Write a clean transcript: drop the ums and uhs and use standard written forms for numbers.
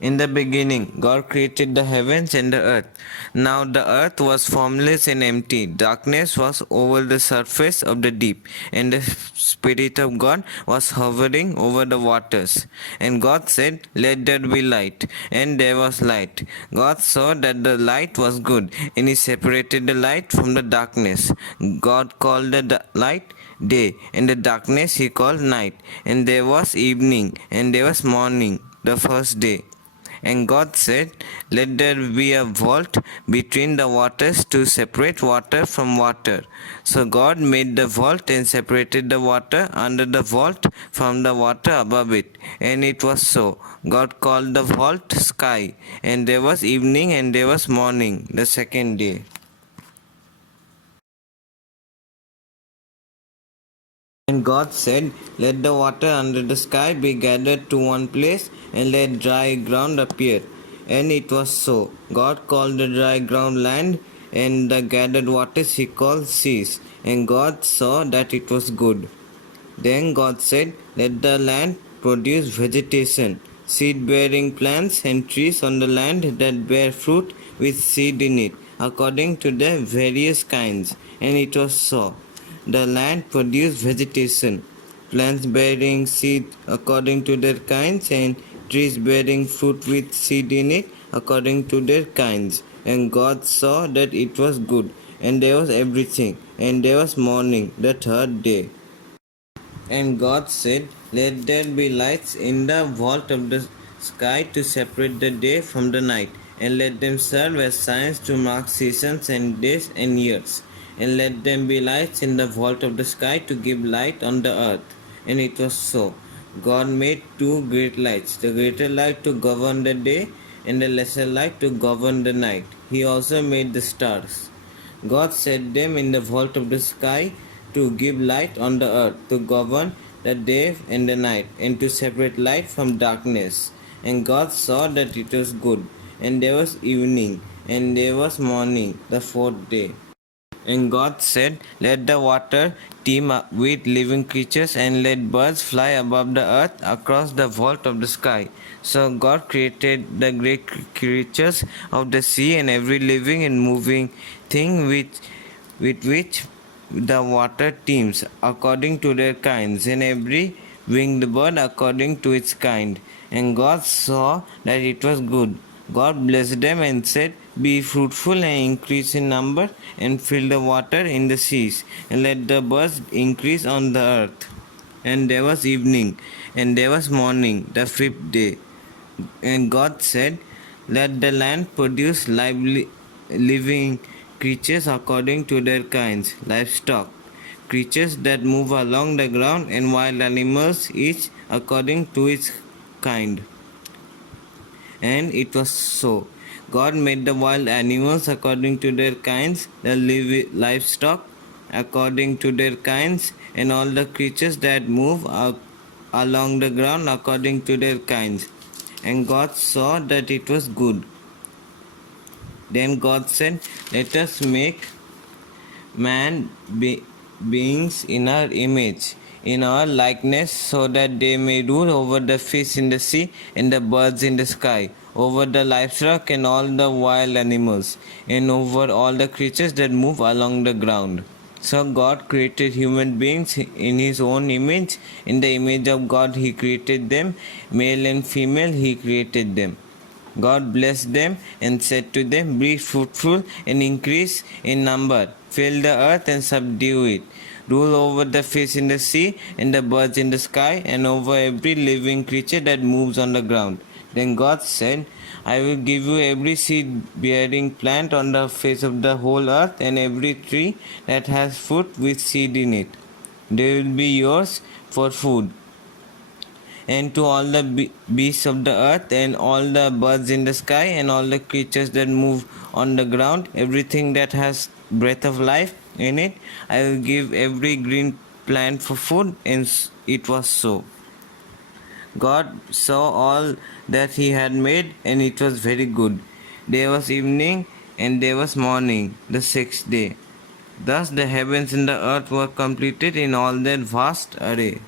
In the beginning, God created the heavens and the earth. Now the earth was formless and empty. Darkness was over the surface of the deep, and the Spirit of God was hovering over the waters. And God said, "Let there be light." And there was light. God saw that the light was good, and He separated the light from the darkness. God called the light day, and the darkness He called night. And there was evening, and there was morning, the first day. And God said, "Let there be a vault between the waters to separate water from water." So God made the vault and separated the water under the vault from the water above it. And it was so. God called the vault sky. And there was evening and there was morning, the second day. And God said, "Let the water under the sky be gathered to one place, and let dry ground appear." And it was so. God called the dry ground land, and the gathered waters He called seas. And God saw that it was good. Then God said, "Let the land produce vegetation, seed-bearing plants and trees on the land that bear fruit with seed in it, according to their various kinds." And it was so. The land produced vegetation, plants bearing seed according to their kinds, and trees bearing fruit with seed in it according to their kinds. And God saw that it was good. And there was everything. And there was morning, the third day. And God said, "Let there be lights in the vault of the sky to separate the day from the night, and let them serve as signs to mark seasons and days and years. And let them be lights in the vault of the sky to give light on the earth." And it was so. God made two great lights, the greater light to govern the day, and the lesser light to govern the night. He also made the stars. God set them in the vault of the sky to give light on the earth, to govern the day and the night, and to separate light from darkness. And God saw that it was good. And there was evening, and there was morning, the fourth day. And God said, "Let the water teem up with living creatures, and let birds fly above the earth across the vault of the sky." So God created the great creatures of the sea and every living and moving thing with which the water teems, according to their kinds, and every winged bird according to its kind. And God saw that it was good. God blessed them and said, "Be fruitful and increase in number, and fill the water in the seas, and let the birds increase on the earth." And there was evening, and there was morning, the fifth day. And God said, "Let the land produce living creatures according to their kinds, livestock, creatures that move along the ground, and wild animals, each according to its kind." And it was so. God made the wild animals according to their kinds, the livestock according to their kinds, and all the creatures that move along the ground according to their kinds. And God saw that it was good. Then God said, "Let us make man beings in our image, in our likeness, so that they may rule over the fish in the sea and the birds in the sky, over the livestock and all the wild animals, and over all the creatures that move along the ground." So God created human beings in His own image. In the image of God He created them, male and female He created them. God blessed them and said to them, "Be fruitful and increase in number, fill the earth and subdue it. Rule over the fish in the sea and the birds in the sky, and over every living creature that moves on the ground." Then God said, "I will give you every seed-bearing plant on the face of the whole earth, and every tree that has fruit with seed in it. They will be yours for food. And to all the beasts of the earth, and all the birds in the sky, and all the creatures that move on the ground, everything that has breath of life in it, I will give every green plant for food." And it was so. God saw all that He had made, and it was very good. There was evening, and there was morning, the sixth day. Thus the heavens and the earth were completed in all their vast array.